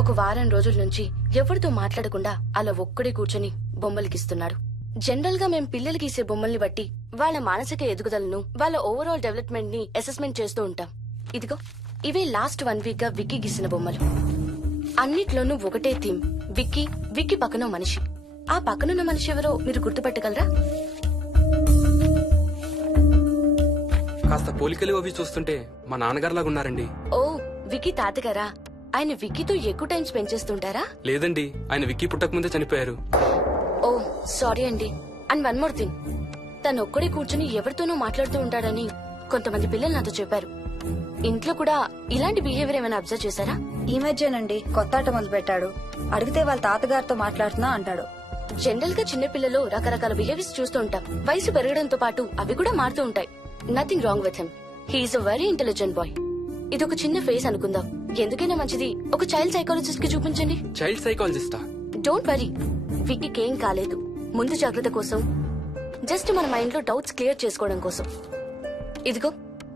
ఒక వారం రోజుల నుంచి ఎవరితో మాట్లాడకుండా అలా ఒక్కడే కూర్చొని బొమ్మలు గీస్తున్నాడు. జనరల్ గా మేం పిల్లలు గీసే బొమ్మల్ని బట్టి వాళ్ళ మానసిక ఎదుగుదలను, వాళ్ళ ఓవరాల్ డెవలప్మెంట్ ని అసెస్మెంట్ చేస్తూ ఉంటాం. ఇదిగో ఇవే లాస్ట్ 1 వీక్ గా విక్కీ గీసిన బొమ్మలు. అన్నిట్లోనూ ఒకటే థీమ్, విక్కీ, విక్కీ పక్కన మనిషి. ఆ పక్కనున్న మనిషి ఎవరో మీరు గుర్తుపట్టగలరా? కాస్త పోలికలు అవి చూస్తుంటే మా నాన్నగారులాగా ఉన్నారండి. ఓ, విక్కీ తాతగారా? ఆయన విక్కీతో ఎక్కువ టైం స్పెండ్ చేస్తుంటారా? లేదండి, ఆయన విక్కీ పుట్టక ముందే చనిపోయారు. ఓ సారీ అండి. అండ్ 1 మోర్ థింగ్, తను ఒక్కడే కూర్చుని ఎవరితోనూ మాట్లాడుతూ ఉంటాడని కొంతమంది పిల్లలు నాతో చెప్పారు. ఇంట్లో కూడా ఇలాంటి బిహేవియర్ ఏమైనా అబ్జర్వ్ చేశారా? ఈ మధ్యనండి కొత్త ఆట మొదలు పెట్టాడు. అడిగితే వాళ్ళ తాతగారితో మాట్లాడుతున్నా అంటాడు. జనరల్ గా చిన్నపిల్లలు రకరకాల బిహేవియర్స్ చూస్తూ ఉంటాం. వయసు పెరగడంతో పాటు అవి కూడా మారుతూ ఉంటాయి. Nothing wrong with him. He's a very intelligent boy. ఇదొక చిన్న ఫేస్ అనుకుందాం. ఎందుకైనా మంచిది ఒక చైల్డ్ సైకాలజిస్ట్ కి చూపించండి. చైల్డ్ సైకాలజిస్టా? డోంట్ వరీ, విక్కీకి ఏం కాలేదు. ముందు జాగ్రత్త కోసం, జస్ట్ మన మైండ్ లో డౌట్స్ క్లియర్ చేసుకోవడం కోసం. ఇదిగో,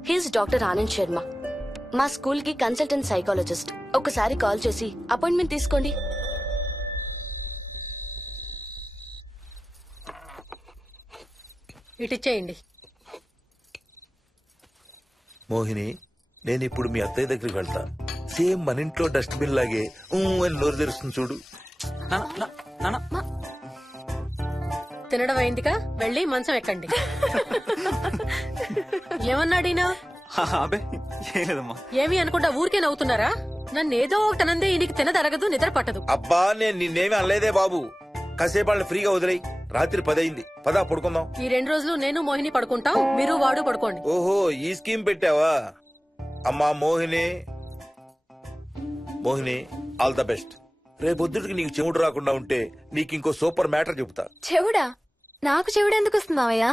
హీస్ డాక్టర్ ఆనంద్ శర్మ, మా స్కూల్ కి కన్సల్టెంట్ సైకాలజిస్ట్. ఒకసారి కాల్ చేసి అపాయింట్మెంట్ తీసుకోండి. ఇటిచ్చేయండి. మోహిని, నేను ఇప్పుడు మీ అత్తయ్య దగ్గరికి వెళ్తా. సేమ్ మన ఇంట్లో డస్ట్బిన్ లాగే అని నోరు తెరుస్తుంది చూడు. తినడం అయిందిగా, వెళ్ళి మంచం ఎక్కండి. ఏమన్నాడీనా? ఏమి అనుకుంటా ఊరికే నవ్వుతున్నారా? నన్నేదో ఒకటనందే ఈయనకి తినదరగదు, నిద్ర పట్టదు. అబ్బా, నేను నిన్నేమి అనలేదే బాబు. కాసేపు వాళ్ళని ఫ్రీగా వదిలేయి. రాత్రి 10 అయింది, పదా పడుకుందాం. ఈ 2 రోజులు నేను మోహిని పడుకుంటాం, మీరు వాడు పడుకోండి. ఓహో, ఈ స్కీమ్ పెట్టావా? అమ్మా Mohini, Mohini, all the best. రేపొద్దుటికి నీకు చెవుడు రాకుండా ఉంటే నీకు ఇంకో సూపర్ మ్యాటర్ చెబుతా. చెవుడా? నాకు చెవుడు ఎందుకు వస్తుంది మావయ్య?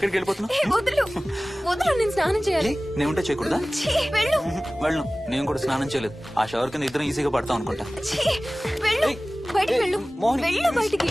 ఎక్కడికి వెళ్ళిపోతున్నావు? వదులు వదులు, నేను స్నానం చేయాలి. నేను ఉంటే చేయకూడదా? ఛీ, వెళ్ళు. వెళ్ళు. నేను కూడా స్నానం చేయలేదు. ఆ షవర్ కింద ఇద్దరం ఈజీగా పడతాం అనుకుంటా. ఛీ, వెళ్ళు. ఏయ్, బయటికి ఏయ్, వెళ్ళు. మోహిని, వెళ్ళు బయటికి.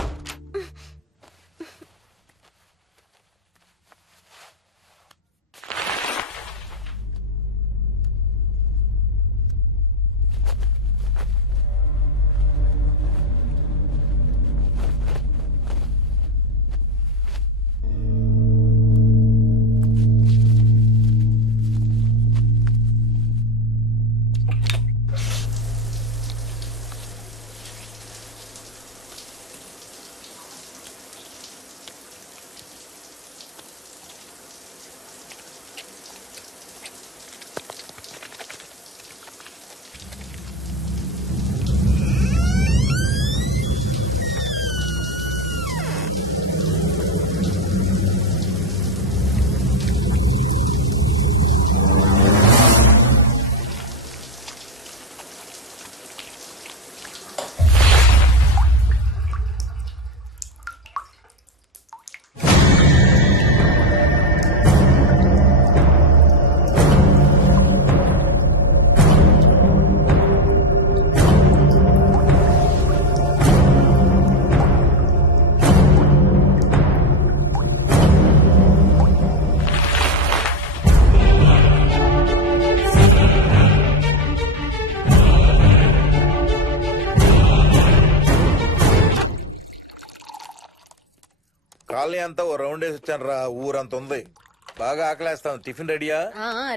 కాలనీ అంతా ఓ రౌండ్ వేసి వచ్చాను రా. ఊరంత ఉంది. బాగా ఆకలేస్తాం. టిఫిన్ రెడీయా?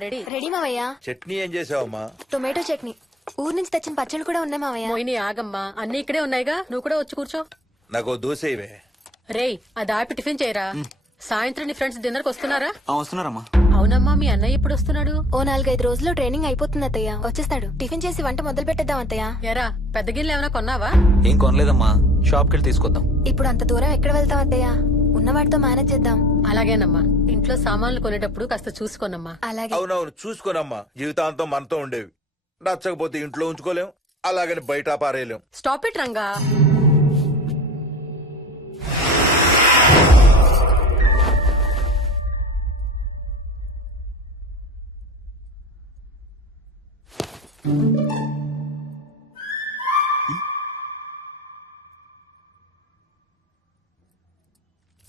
రెడీ. రెడీ మావయ్య. చట్నీ ఏం చేసావమ్మా? టొమాటో చట్నీ. ఊరు నుంచి తెచ్చిన పచ్చళ్ళు కూడా ఉన్నాయి మావయ్య. మోహిని ఆగమ్మా, అన్ని ఇక్కడే ఉన్నాయిగా, నువ్వు కూడా వచ్చి కూర్చో. నాకు దోశ ఇవే. రేయ్, అది ఆపి టిఫిన్ చేయరా. సాయంత్రం నీ ఫ్రెండ్స్ డిన్నర్ కి వస్తున్నారా? వస్తున్నారమ్మా. అవునమ్మా, మీ అన్నయ్య ఎప్పుడు వస్తున్నాడు? ఓ 4-5 రోజుల్లో ట్రైనింగ్ అయిపోతుంది అత్తయ్య, వచ్చేస్తాడు. టిఫిన్ చేసి వంట మొదలు పెట్టేద్దాం అత్తయ్య. ఎరా, పెద్ద గిన్నెలు ఏమైనా కొన్నావా? ఏం కొనలేదమ్మా, షాప్ కెళ్ళి తీసుకొద్దాం. ఇప్పుడు అంత దూరం ఎక్కడ వెళ్తాం అత్తయ్య? ఉన్నవాటితో మేనేజ్ చేద్దాం. అలాగేనమ్మా, ఇంట్లో సామాన్లు కొనేటప్పుడు కాస్త చూసుకోనమ్మా. అలాగే. అవునవును, చూసుకోనమ్మా. జీవితాంతం మనతో ఉండేవి. నచ్చకపోతే ఇంట్లో ఉంచుకోలేం, అలాగని బయట పారేయలేం. Stop it Ranga.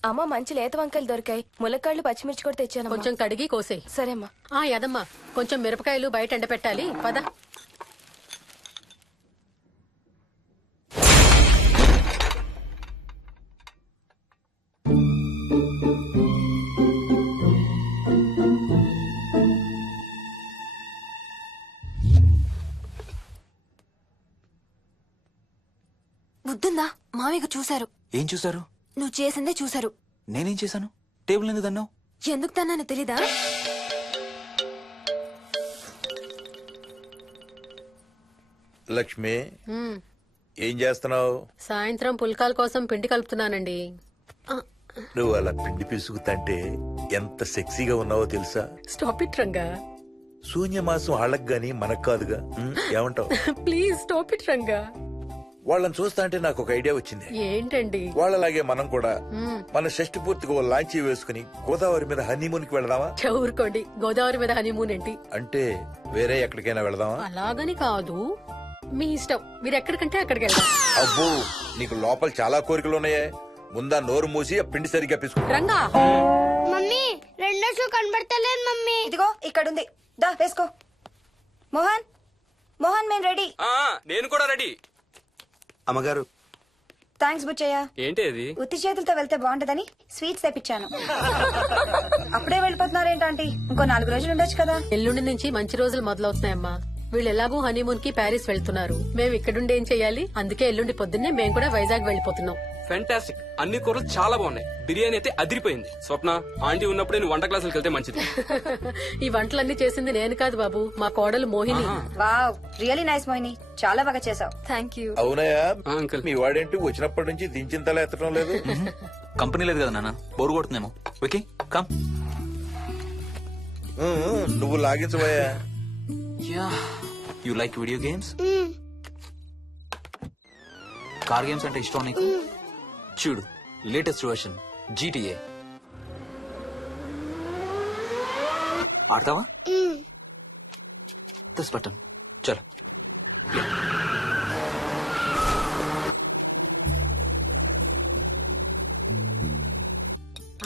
అమ్మ, మంచి లేత వంకాయలు దొరికాయి. ములక్కాళ్ళు, పచ్చిమిర్చి కూడా తెచ్చాను. కొంచెం కడిగి కోసేయ్. సరేమ్మా. యదమ్మా, కొంచెం మిరపకాయలు బయట ఎండబెట్టాలి. పద. బుద్ధుందా? మామయ్య చూశారు. ఏం చూసారు? నువ్వు చేసిందే చూశారు. నేనేం చేశాను? టేబుల్ ఎందుకు దన్నావు? ఎందుకు తన్నాను తెలీదా? లక్ష్మి, ఏం చేస్తున్నావు? సాయంత్రం పుల్కాల కోసం పిండి కలుపుతున్నానండి. నువ్వు అలా పిండి పిసుకుతంటే ఎంత సెక్సీగా ఉన్నావో తెలుసా? Stop it Ranga. శూన్యమాసం వాళ్ళకి గాని మనకు కాదుగా. ఏమంటావు? Please stop it Ranga. వాళ్ళని చూస్తా అంటే నాకు ఒక ఐడియా వచ్చింది. ఏంటండి? వాళ్ళలాగే మనం కూడా మన షష్టి పూర్తిగా ఓ లాంచీ వేసుకుని గోదావరి మీద హనీమూన్ కి వెళదామా? ఊరుకోండి, గోదావరి మీద హనీమూన్ ఏంటి? అంటే వేరే ఎక్కడికైనా వెళదామా? అలాగని కాదు, మీ ఇష్టం. మీరు ఎక్కడికంటే అక్కడికి వెళ్దాం. అబ్బో, నీకు లోపల చాలా కోరికలు ఉన్నాయే. ముందా నోరు మూసి ఆ పిండి సరిగ్గా పిసుకు. రంగా. మమ్మీ, రెండో షూ కనబడతలేదు మమ్మీ. ఇదిగో ఇక్కడుంది, దా వేసుకో. మోహన్, మోహన్, మేము రెడీ. నేను కూడా రెడీ. అమ్మగారు, థ్యాంక్స్ బుచ్చయ్య. ఏంటి అది? ఉత్తి చేతులతో వెళ్తే బాగుంటదని స్వీట్స్ తెప్పించాను. అప్పుడే వెళ్ళిపోతున్నారేంటి? ఇంకో 4 రోజులు ఉండొచ్చు కదా. ఎల్లుండి నుంచి మంచి రోజులు మొదలవుతున్నాయమ్మా. వీళ్ళు ఎలాగూ హనీమూన్ కి ప్యారిస్ వెళ్తున్నారు. మేము ఇక్కడుండి ఏం చెయ్యాలి? అందుకే ఎల్లుండి పొద్దున్నే మేము కూడా వైజాగ్ వెళ్ళిపోతున్నాం. ఫెంటాస్టిక్. అన్ని కూరలు చాలా బాగున్నాయి. బిర్యానీ అయితే అదిరిపోయింది. స్వప్న, ఆంటీ ఉన్నప్పుడే నువ్వు వంట క్లాసులకు వెళ్తే మంచిది. ఈ వంటలన్నీ చేసింది నేను కాదు బాబు, మా కోడలు Mohini. Wow, really nice Mohini, చాలా బాగా చేసావు. Thank you. అవునయ్యా, అంకుల్. మీ వాడేంటి వచ్చినప్పటి నుంచి దించింతలా ఎత్తడం లేదు? కంపెనీ లేదు కదా నాన్న, బోరు కొడుతుందేమో. Okay come. నువ్వు లాగించబోయా? You like video games? Car games అంటే ఇష్టం నీకు? చూడు, లేటెస్ట్ వర్షన్ GTA. ఆడతావా మ్మ్. దిస్ బటన్ చలో.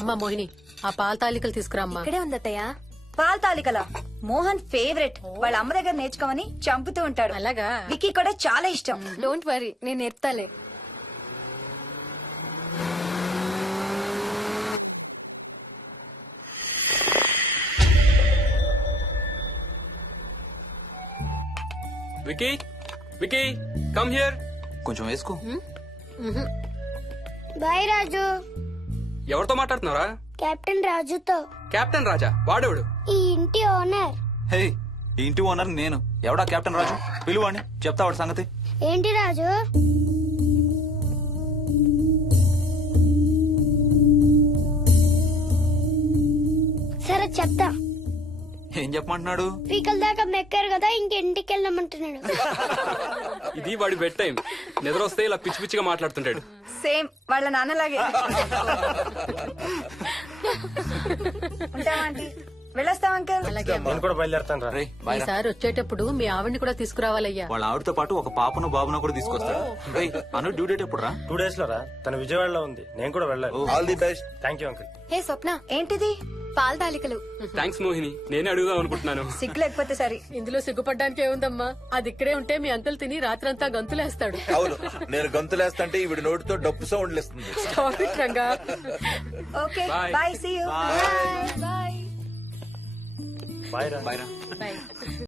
అమ్మా మోహిని ఆ పాల తాలికలు తీసుకురామ్మా. ఇక్కడే ఉంది అత్తయ్య. పాల్ తాలికల మోహన్ ఫేవరెట్. వాళ్ళ అమ్మ దగ్గర నేర్చుకోమని చంపుతూ ఉంటాడు. అలాగా? విక్కీ కూడా చాలా ఇష్టం. డోంట్ వరీ, నేను నేర్పుతాలే. Vicky Vicky come here. కొంచెం వేసుకో. బాయ్ రాజు. ఎవరితో మాట్లాడుతున్నారా? కెప్టెన్ రాజుతో. కెప్టెన్ రాజా వాడేవాడు? ఈ ఇంటి ఓనర్. హే ఈ ఇంటి ఓనర్ నేను. ఎవడా కెప్టెన్ రాజు? పిలువాడిని, చెప్తా వాడి సంగతి. ఏంటి రాజు? సరే చెప్తా. ఏం చెప్పమంటున్నాడు? పీకల దాకా మెక్కారు కదా, ఇంటికి వెళ్ళమంటున్నాడు. ఇది వాడి బెడ్ టైం. నిద్ర వస్తే ఇలా పిచ్చి పిచ్చిగా మాట్లాడుతుంటాడు. సేమ్ వాళ్ళ నాన్నలాగే. ఉంటావా ఆంటీ? వెళ్ళొస్తాం అంకుల్. అలాగే అమ్మా. నేను కూడా బయలుదేరుతాను రా. రే బాయ్ రా. ఈసారి వచ్చేటప్పుడు మీ ఆవిడ్ని కూడా తీసుకురావాలయ్యా. వాళ్ళ ఆవిడతో పాటు ఒక పాపను బాబును కూడా తీసుకొస్తాడు. రే అను డ్యూ డేట్ ఎప్పుడు రా? 2 days లో రా. తన విజయవాడలో ఉంది, నేను కూడా వెళ్ళాలి. All the best. Thank you uncle. Hey Swapna, ఏంటిది? పాల తాలికలు. థ్యాంక్స్ మోహిని, నేనే అడుగుదాం అనుకుంటున్నాను. సిగ్గు లేకపోతే సరే. ఇందులో సిగ్గుపడ్డానికి ఏముందమ్మా? అది ఇక్కడే ఉంటే మీ అంకుల్ తిని రాత్రంతా గంతులేస్తాడు. అవును, నేను గంతులేస్తంటే ఈవిడ నోటితో డప్పు సౌండ్లు ఇస్తుంది. Stop it, Ranga. Okay Bye. Bye, see you. Bye. Bye రా. బాయ్ రా. Bye.